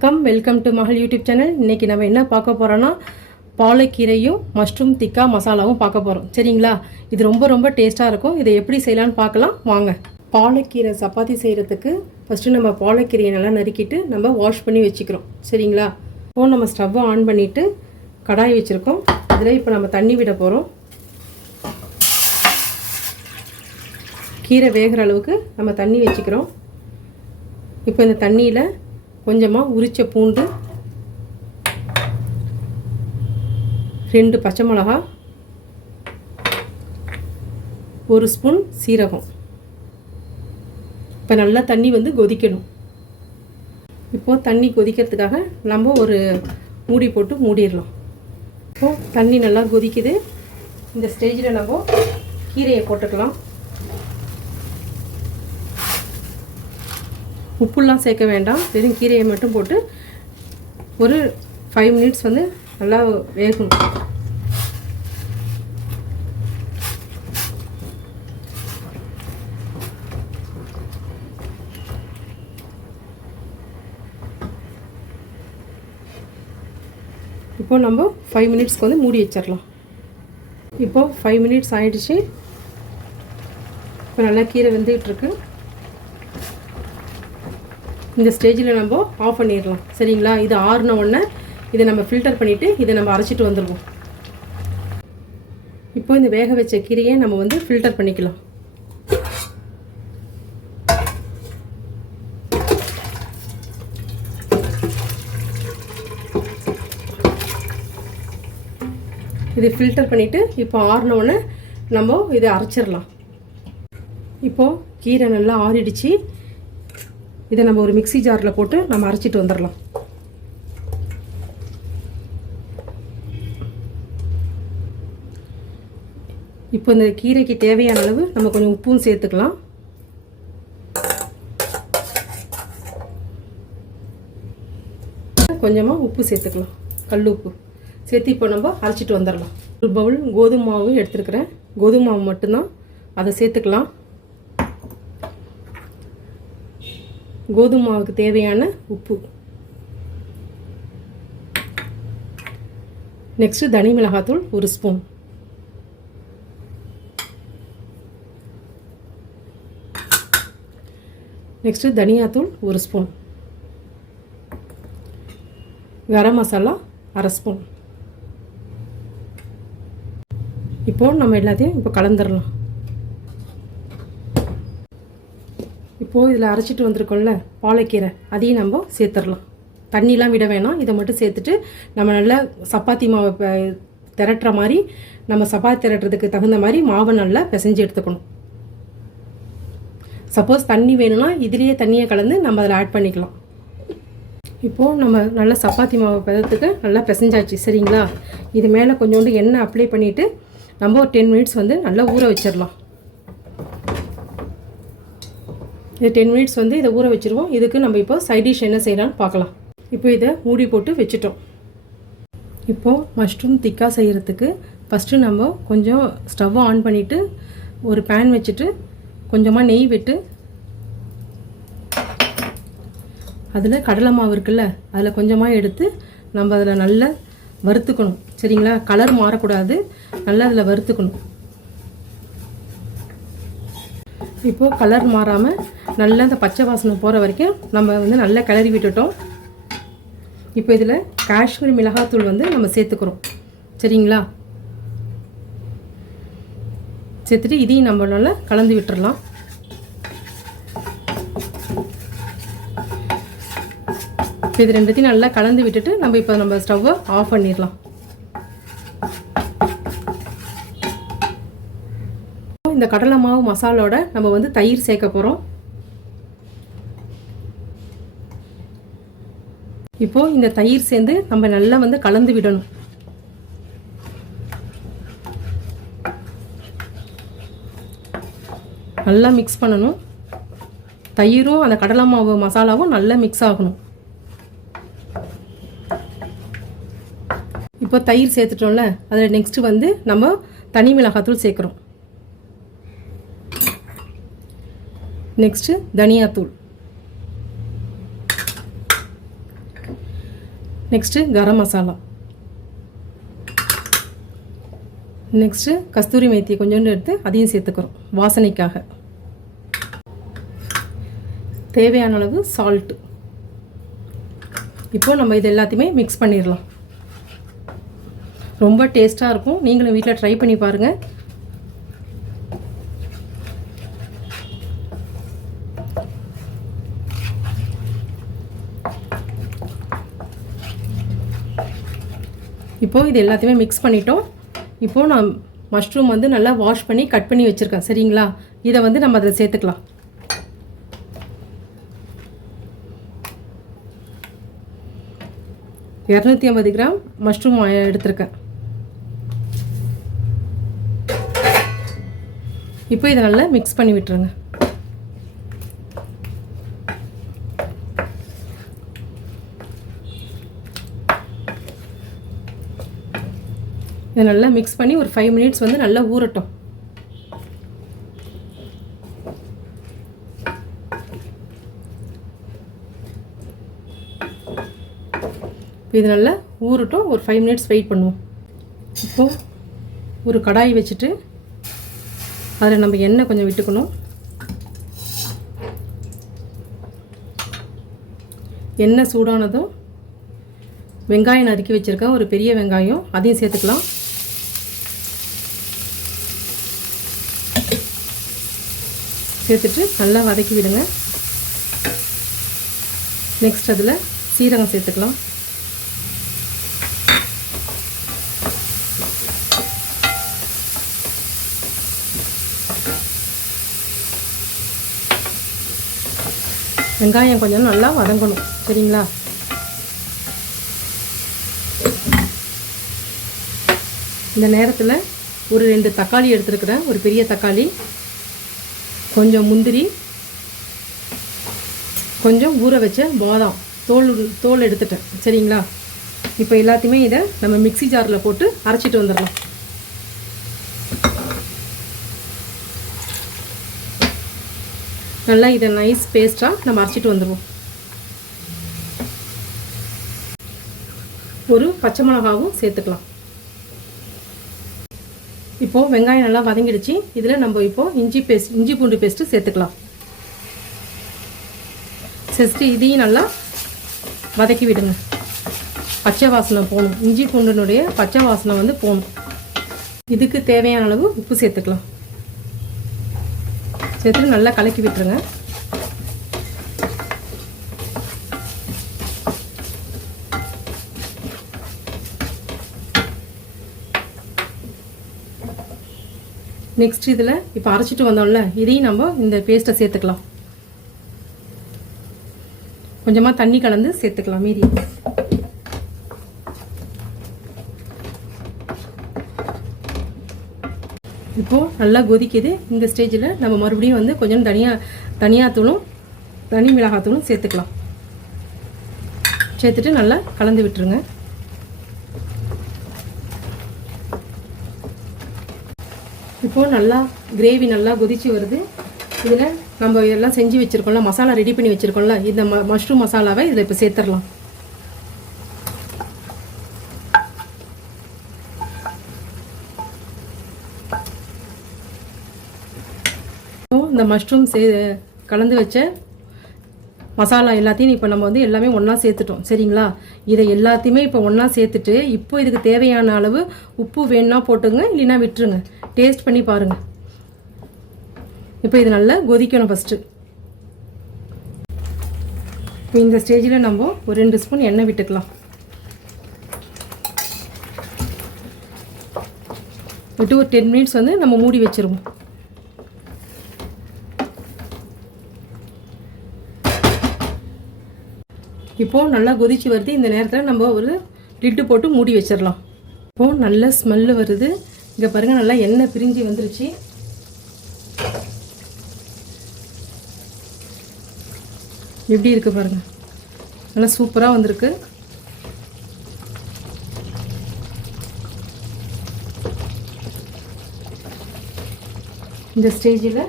வணக்கம், welcome to மகள் YouTube channel. இன்றைக்கி நம்ம என்ன பார்க்க போகிறோன்னா பாலக்கீரையும் மஷ்ரூம் திக்கா மசாலாவும் பார்க்க போகிறோம். சரிங்களா? இது ரொம்ப டேஸ்ட்டாக இருக்கும். இதை எப்படி செய்யலான்னு பார்க்கலாம் வாங்க. பாலக்கீரை சப்பாத்தி செய்கிறதுக்கு ஃபஸ்ட்டு நம்ம பாலக்கீரையை நல்லா நறுக்கிட்டு நம்ம வாஷ் பண்ணி வச்சுக்கிறோம். சரிங்களா? இப்போது நம்ம ஸ்டவ்வை ஆன் பண்ணிவிட்டு கடாய் வச்சுருக்கோம். இதில் இப்போ நம்ம தண்ணி விட போகிறோம். கீரை வேகிற அளவுக்கு நம்ம தண்ணி வச்சுக்கிறோம். இப்போ இந்த தண்ணியில் கொஞ்சமாக உரிச்ச பூண்டு, 2 பச்சை மிளகா, 1 ஸ்பூன் சீரகம். இப்போ நல்லா தண்ணி கொதிக்கணும். இப்போது தண்ணி கொதிக்கிறதுக்காக நம்ம ஒரு மூடி போட்டு மூடிடலாம். இப்போது தண்ணி நல்லா கொதிக்குது. இந்த ஸ்டேஜில் நம்ம கீரையை போட்டுக்கலாம். உப்புலாம் சேர்க்க வேண்டாம், வெறும் கீரையை மட்டும் போட்டு ஒரு 5 மினிட்ஸ் நல்லா வேகணும். இப்போது நம்ம 5 மினிட்ஸ்க்கு மூடி வச்சிடலாம். இப்போது 5 மினிட்ஸ் ஆகிடுச்சு. இப்போ நல்லா கீரை வெந்துகிட்ருக்கு. இந்த ஸ்டேஜில் நம்ம ஆஃப் பண்ணிடலாம். சரிங்களா? இது ஆறுன உடனே இதை நம்ம ஃபில்டர் பண்ணிவிட்டு இதை நம்ம அரைச்சிட்டு வந்துடுவோம். இப்போ இந்த வேக வச்ச கீரையை நம்ம ஃபில்டர் பண்ணிக்கலாம். இதை ஃபில்டர் பண்ணிவிட்டு இப்போ ஆறுன உடனே நம்ம இதை அரைச்சிடலாம். இப்போது கீரை நல்லா ஆறிடுச்சு. இதை நம்ம ஒரு மிக்ஸி ஜாரில் போட்டு நம்ம அரைச்சிட்டு வந்துடலாம். இப்போ இந்த கீரைக்கு தேவையான அளவு நம்ம கொஞ்சம் உப்பும் சேர்த்துக்கலாம். கொஞ்சமாக உப்பு சேர்த்துக்கலாம், கல் உப்பு சேர்த்து இப்போ நம்ம அரைச்சிட்டு வந்துடலாம். ஒரு பவுல் கோதுமை மாவு எடுத்துருக்கிறேன். கோதுமை மாவு மட்டும்தான், அதை சேர்த்துக்கலாம். கோதுமை மாவுக்கு தேவையான உப்பு. நெக்ஸ்ட்டு தனி மிளகாத்தூள் 1 ஸ்பூன். நெக்ஸ்ட்டு தனியாத்தூள் 1 ஸ்பூன். கரம் மசாலா 1/2 ஸ்பூன். இப்போது நம்ம எல்லாத்தையும் இப்போ கலந்துடலாம். இப்போது இதில் அரைச்சிட்டு வந்திருக்கோம்ல பாலக்கீரை, அதையும் நம்ம சேர்த்துடலாம். தண்ணிலாம் விட வேணாம், இதை மட்டும் சேர்த்துட்டு நம்ம நல்லா சப்பாத்தி மாவை திரட்டுற மாதிரி, நம்ம சப்பாத்தி திரட்டுறதுக்கு தகுந்த மாதிரி மாவை நல்லா பிசைஞ்சு எடுத்துக்கணும். சப்போஸ் தண்ணி வேணும்னா இதுலேயே தண்ணியை கலந்து நம்ம அதில் ஆட் பண்ணிக்கலாம். இப்போது நம்ம நல்லா சப்பாத்தி மாவை பதத்துக்கு நல்லா பிசைஞ்சாச்சு. சரிங்களா? இது மேலே கொஞ்சோண்டு எண்ணெய் அப்ளை பண்ணிவிட்டு நம்ம ஒரு 10 மினிட்ஸ் நல்லா ஊற வச்சிடலாம். இது 10 மினிட்ஸ் இதை ஊற வச்சுருவோம். இதுக்கு நம்ம இப்போ சைட் டிஷ் என்ன செய்யலான்னு பார்க்கலாம். இப்போ இதை மூடி போட்டு வச்சுட்டோம். இப்போது மஷ்ரூம் திக்கா செய்கிறதுக்கு ஃபஸ்ட்டு நம்ம கொஞ்சம் ஸ்டவ்வை ஆன் பண்ணிவிட்டு ஒரு பேன் வச்சுட்டு கொஞ்சமாக நெய் விட்டு அதில் கடலை மாவு இருக்குல்ல, அதில் கொஞ்சமாக எடுத்து நம்ம அதில் நல்லா வறுத்துக்கணும். சரிங்களா? கலர் மாறக்கூடாது, நல்லா அதில் வறுத்துக்கணும். இப்போது கலர் மாறாமல் நல்லா இந்த பச்சை வாசனை போகிற வரைக்கும் நம்ம நல்லா கிளறி விட்டுட்டோம். இப்போ இதில் காஷ்மீர் மிளகாத்தூள் நம்ம சேர்த்துக்கிறோம். சரிங்களா? சேர்த்துட்டு இதையும் நம்ம நல்லா கலந்து விட்டுறலாம். இப்போ இது ரெண்டுத்தையும் நல்லா கலந்து விட்டுட்டு நம்ம ஸ்டவ்வை ஆஃப் பண்ணிடலாம். இந்த கடலை மாவு மசாலோட நம்ம தயிர் சேர்க்க போகிறோம். இப்போது இந்த தயிர் சேர்ந்து நம்ம நல்லா கலந்து விடணும். நல்லா மிக்ஸ் பண்ணணும். தயிரும் அந்த கடலை மாவு மசாலாவும் நல்லா மிக்ஸ் ஆகணும். இப்போ தயிர் சேர்த்துட்டோம்ல, அதில் நெக்ஸ்ட்டு நம்ம தனி மிளகாத்தூள் சேர்க்குறோம். நெக்ஸ்ட்டு தனியாத்தூள், நெக்ஸ்ட்டு கரம் மசாலா, நெக்ஸ்ட்டு கஸ்தூரி மேத்தி கொஞ்சோண்டு எடுத்து அதையும் சேர்த்துக்கிறோம் வாசனைக்காக. தேவையான அளவு சால்ட்டு. இப்போது நம்ம இது எல்லாத்தையுமே மிக்ஸ் பண்ணிடலாம். ரொம்ப டேஸ்ட்டாக இருக்கும், நீங்களும் வீட்டில் ட்ரை பண்ணி பாருங்கள். இப்போது இது எல்லாத்தையுமே மிக்ஸ் பண்ணிட்டோம். இப்போது நான் மஷ்ரூம் வந்து நல்லா வாஷ் பண்ணி கட் பண்ணி வச்சுருக்கேன் சரிங்களா. இதை வந்து நம்ம அதில் சேர்த்துக்கலாம். $250 கிராம் மஷ்ரூம் எடுத்திருக்கேன். இப்போ இதை நல்லா மிக்ஸ் பண்ணி விட்டுருங்க. இதை நல்லா மிக்ஸ் பண்ணி ஒரு 5 மினிட்ஸ் வந்து நல்லா ஊறட்டும். இது நல்லா ஊறட்டும், ஒரு 5 மினிட்ஸ் வெயிட் பண்ணுவோம். இப்போது ஒரு கடாய் வச்சுட்டு அதில் நம்ம எண்ணெய் கொஞ்சம் விட்டுக்கணும். எண்ணெய் சூடானதும் வெங்காயம் நறுக்கி வச்சுருக்கேன், ஒரு பெரிய வெங்காயம், அதையும் சேர்த்துக்கலாம். சேர்த்துட்டு நல்லா வதக்கி விடுங்க. நெக்ஸ்ட் அதில் சீரகம் சேர்த்துக்கலாம். வெங்காயம் கொஞ்சம் நல்லா வதங்கணும் சரிங்களா. இந்த நேரத்தில் ஒரு 2 தக்காளி எடுத்துருக்கிறேன், ஒரு பெரிய தக்காளி, கொஞ்சம் முந்திரி, கொஞ்சம் ஊற வச்ச பாதாம் தோல் எடுத்துட்டேன் சரிங்களா. இப்போ எல்லாத்தையுமே இதை நம்ம மிக்ஸி ஜாரில் போட்டு அரைச்சிட்டு வந்துடலாம். நல்லா இதை நைஸ் பேஸ்ட்டாக நம்ம அரைச்சிட்டு வந்துடுவோம். ஒரு பச்சை மிளகாவும் சேர்த்துக்கலாம். இப்போது வெங்காயம் நல்லா வதங்கிடுச்சு. இதில் நம்ம இப்போது இஞ்சி பூண்டு பேஸ்ட்டு சேர்த்துக்கலாம். சேர்த்து இதையும் நல்லா வதக்கி விடுங்க. பச்சை வாசனை போகணும், இஞ்சி பூண்டுனுடைய பச்சை வாசனை வந்து போகணும். இதுக்கு தேவையான அளவு உப்பு சேர்த்துக்கலாம். சேர்த்துட்டு நல்லா கலக்கி விட்டுருங்க. நெக்ஸ்ட் இதில் இப்போ அரைச்சிட்டு வந்தோம்ல, இதையும் நம்ம இந்த பேஸ்ட்டை சேர்த்துக்கலாம். கொஞ்சமாக தண்ணி கலந்து சேர்த்துக்கலாம் மீதி. இப்போது நல்லா கொதிக்குது. இந்த ஸ்டேஜில் நம்ம மறுபடியும் வந்து கொஞ்சம் தனியாத்தூளும் தனி மிளகாத்தூளும் சேர்த்துக்கலாம். சேர்த்துட்டு நல்லா கலந்து விட்டுருங்க. இப்போது நல்லா கிரேவி நல்லா கொதிச்சு வருது. இதில் நம்ம எல்லாம் செஞ்சு வச்சுருக்கோம்ல, மசாலா ரெடி பண்ணி வச்சுருக்கோம்ல, இந்த மஷ்ரூம் மசாலாவை இதில் இப்போ சேர்த்துடலாம். இந்த மஷ்ரூம் கலந்து வச்ச மசாலா எல்லாத்தையும் இப்போ நம்ம வந்து எல்லாமே ஒன்றா சேர்த்துட்டோம் சரிங்களா. இதை எல்லாத்தையுமே இப்போ ஒன்றா சேர்த்துட்டு இப்போ இதுக்கு தேவையான அளவு உப்பு வேணுன்னா போட்டுங்க, இல்லைன்னா விட்டுருங்க. டேஸ்ட் பண்ணி பாருங்கள். இப்போ இது நல்லா கொதிக்கணும் ஃபஸ்ட்டு. இப்போ இந்த ஸ்டேஜில் நம்ம ஒரு 2 ஸ்பூன் எண்ணெய் விட்டுக்கலாம். விட்டு ஒரு 10 மினிட்ஸ் வந்து நம்ம மூடி வச்சுருவோம். இப்போது நல்லா கொதிச்சு வருது. இந்த நேரத்தில் நம்ம ஒரு லிட்டு போட்டு மூடி வச்சிடலாம். இப்போது நல்ல ஸ்மெல்லு வருது. இங்கே பாருங்கள், நல்லா எண்ணெய் பிரிஞ்சு வந்துருச்சு. எப்படி இருக்குது பாருங்கள், நல்லா சூப்பராக வந்திருக்கு. இந்த ஸ்டேஜில்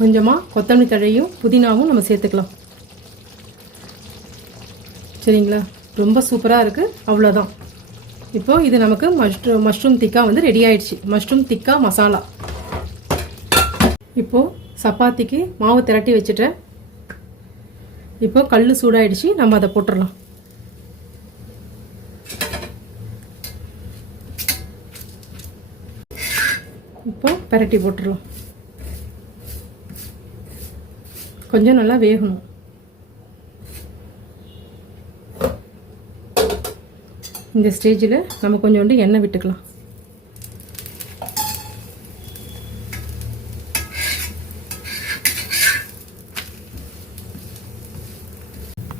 கொஞ்சமாக கொத்தமல்லி தழையும் புதினாவும் நம்ம சேர்த்துக்கலாம். சரிங்களா? ரொம்ப சூப்பராக இருக்குது. அவ்வளோதான். இப்போது இது நமக்கு மஷ்ரூம் திக்கா வந்து ரெடி ஆயிடுச்சு. மஷ்ரூம் திக்கா மசாலா. இப்போது சப்பாத்திக்கு மாவு திரட்டி வச்சுட்டேன். இப்போ கல் சூடாயிடுச்சு. நம்ம அதை போட்டுடலாம். இப்போ பெரட்டி போட்டுடலாம். கொஞ்சம் நல்லா வேகணும். இந்த ஸ்டேஜில் நம்ம கொஞ்சோண்டு எண்ணெய் விட்டுக்கலாம்.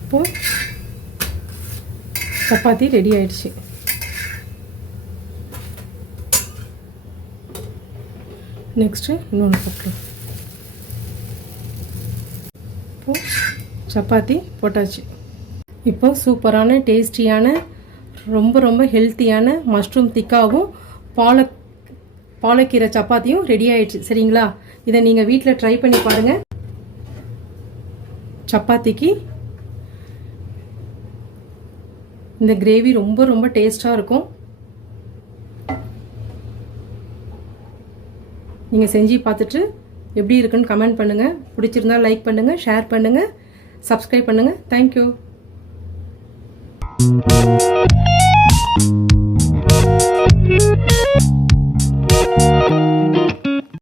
இப்போ சப்பாத்தி ரெடி ஆயிடுச்சு. நெக்ஸ்ட்டு இன்னொன்று போட்டுக்கலாம். இப்போது சப்பாத்தி போட்டாச்சு. இப்போ சூப்பரான டேஸ்டியான ரொம்ப ரொம்ப ஹெல்த்தியான மஷ்ரூம் திக்காவும் பாலக்கீரை சப்பாத்தியும் ரெடி ஆயிடுச்சு. சரிங்களா? இதை நீங்கள் வீட்டில் ட்ரை பண்ணி பாருங்கள். சப்பாத்திக்கு இந்த கிரேவி ரொம்ப ரொம்ப டேஸ்ட்டாக இருக்கும். நீங்கள் செஞ்சு பார்த்துட்டு எப்படி இருக்குன்னு கமெண்ட் பண்ணுங்கள். பிடிச்சிருந்தா லைக் பண்ணுங்கள், ஷேர் பண்ணுங்கள், சப்ஸ்கிரைப் பண்ணுங்கள். தேங்க்யூ.